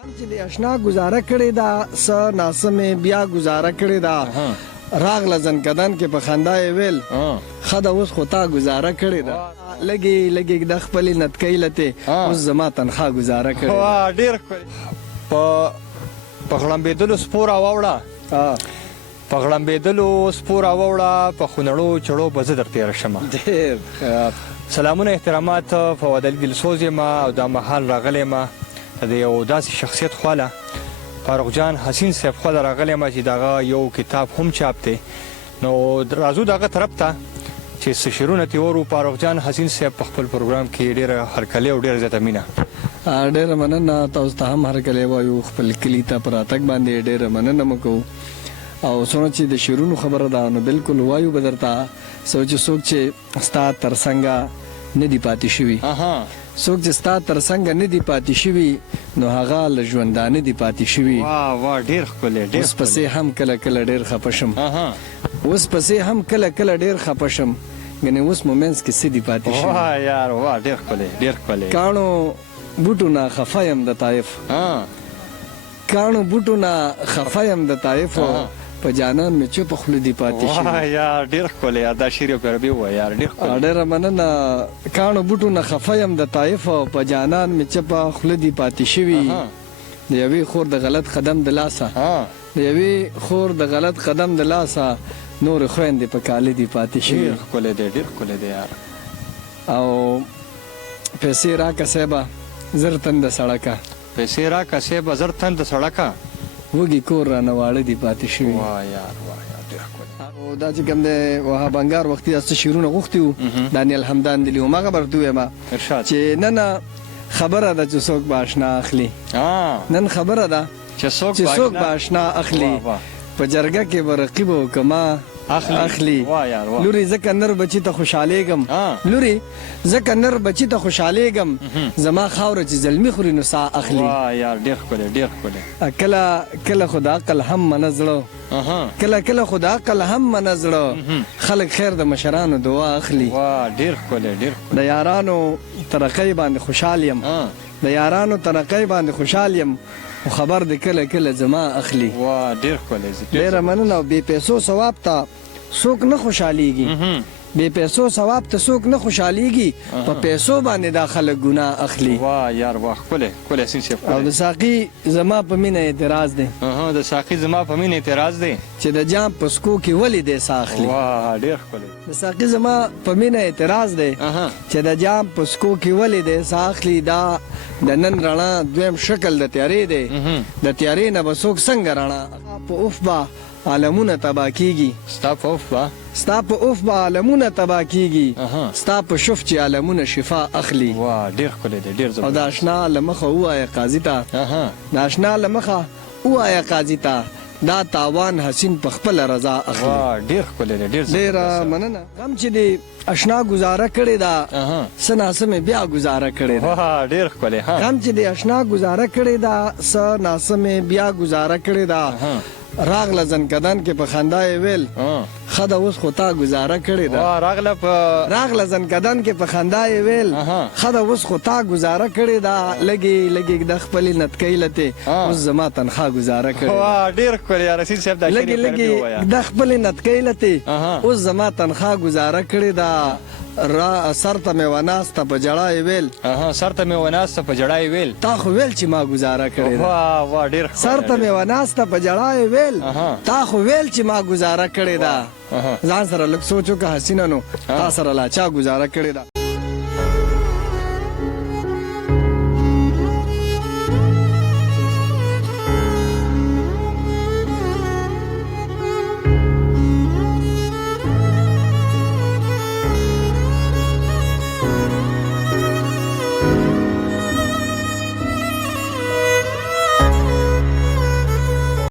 چې د اشنا گزاره کړې ده س ناسمه بیا گزاره کړې ده راغله زنکدن کې په خندا یې ویل خدا اوس خو تا گزاره کړې ده لګي لګي د خپل نتکې لته اوس زما تنخوا گزاره کړې واه ډیر په غړمبېدلو سپور واوړه په غړمبېدلو سپور واوړه په خونړو چړو به زه در تېره شمه ډېر سلامونه احترامات فواد الګلسوز یم او دا مهال راغلی یم د یو داسې شخصیت خواله فاروق جان حسین صاحب خواله راغلی یم چې دغه یو کتاب هم چاپ دی نو راځو دغه طرف ته چې څه شعرونه ترې وورو فاروق جان حسین صاحب په خپل پروګرام کې ډېره هرکلې او ډېره زیاته مینه ډېره مننه تاسو ته هم هرکلی وایو خپل کلي ته په راتګ باندې ډېره مننه مو کوو او څومره چې د شعرونو خبره ده نو بالکل وایو به درته څوک چې ستا تر څنګه نه دي پاتې شوي څوک چې ستا تر څنګه نه دي پاتې شوي نو هغه له ژوندانه دي پاتې شوي واه ډېر ښکلی اوس پسې هم کله کله ډېر خفه شم اوس پسې هم کله کله ډېر خفه شم ګنې اوس مو منځ کې څه دي پاتې شوي واه یار واه ډېر ښکلی ډېر ښکلی کاڼو بوټو نه خفه یم د طایف کاڼو بوټو نه خفه یم د طایف په جانان مې چوپ خوله دي پاتې شوي واه یار ډېر ښکلی یار دا شعر یو په عربي ووایه یار ډېر ښکلی ډېره مننه کاڼو بوټو نه خفه یم د طایف په جانان مې چپه خوله دي پاتې شوي د یوې خور د غلط قدم د لاسه د یوې خور د غلط قدم د لاسه نور خویندې په کاله دي پاتې شوي ډېر ښکلی دی ډېر ښکلی دی یار او پیسې راکه صیبه زر تنده سړکه پیسې راکه صیبه زر تنده سړکه وږي کور رانه واړه دي پاتې شوي واه یار ډېر ښکلی او دا چې کوم دی وهاب انګار وختي داسې شعرونه غوښتي وو دانیل حمدان دي هماغه به درته ووایم چې نن خبره ده چې څوک به اشنا اخلي نن خبره ده چې څوک به اشنا اخلي په جرګه کې به رقیب او کما اخلي لوري ځکه نر بچي ته خوشحالېږم لوري ځکه نر بچي ته خوشحالېږم زما خاوره چې زلمي خوري نو ساه اخلي یار ډېر ښکلی ډېر ښکلی کله کله خو د عقل هم منه زړه کله کله خو د عقل هم منه زړه خلک خیر د مشرانو دعا اخلي ډېر ښکلی ډېر ښکلی د یارانو ترقۍ باندې خوشحال یم د یارانو ترقۍ باندې خوشحال یم خو خبر د کله کله زما اخلي واه ډېر ښکلی ډېره مننه او بې پیسو ثواب ته څوک نه خوشحالېږي بې پیسو ثواب ته څوک نه خوشحالېږي په پیسو باندې دا خلک ګناه اخلي واه یار واه ښکلی ښکلی حسین صاحب او د ساقي زما په مینه اعتراض دی د ساقي زما په مینه اعتراض دی چې د جام په سکو کې ولې دی ساه اخلي واه ډېر ښکلی د ساقي زما په مینه اعتراض دی چې د جام په سکو کې ولې دی ساه اخلي دا د نن رڼا دویم شکل د تیارې دی د تیارې نه به څوک څنګه رڼا په اوف به عالمونه تباه کیږي ستا په اوف به ستا په اوف به عالمونه تباه کیږي ستا په شف چې عالمونه شفا اخلي واه ډېر ښکلی دی ډېر زبردست او د اشنا له مخه ووایه قاضي ته د اشنا له مخه ووایه قاضي ته دا تاوان حسین په خپله رضا اخلي واه ډېر ښکلی دی ډېر ډېره مننه غم چې د اشنا گزاره کړې ده څه ناسمې بیا گزاره کړې ده واه ډېر ښکلی غم چې د اشنا گزاره کړې ده څه ناسمې بیا گزاره کړې ده راغله زنکدن کې په خندا یې ویل خدا اوس خو تا گزاره کړې ده راغله زنکدن کې په خندا یې ویل خدا اوس خو تا گزاره کړې ده لګي لګي د خپلې نتکۍ لته اوس زما تنخوا گزاره کړې واه ډېر ښکلی یار حسین صاحب دا لګي لګي د خپلې نتکۍ لته اوس زما تنخوا گزاره کړې ده سر ته مې وناسته په جړا یې ویل سر ته مې وناسته په جړا یې ویل تا خو ویل چې ما گزاره کړې ده واه ډېر ښکلی سر ته مې وناسته په جړا یې ویل تا خو ویل چې ما گزاره کړې ده ځان سره لږ سوچ وکړه حسینه نو تا سره لا چا گزاره کړې ده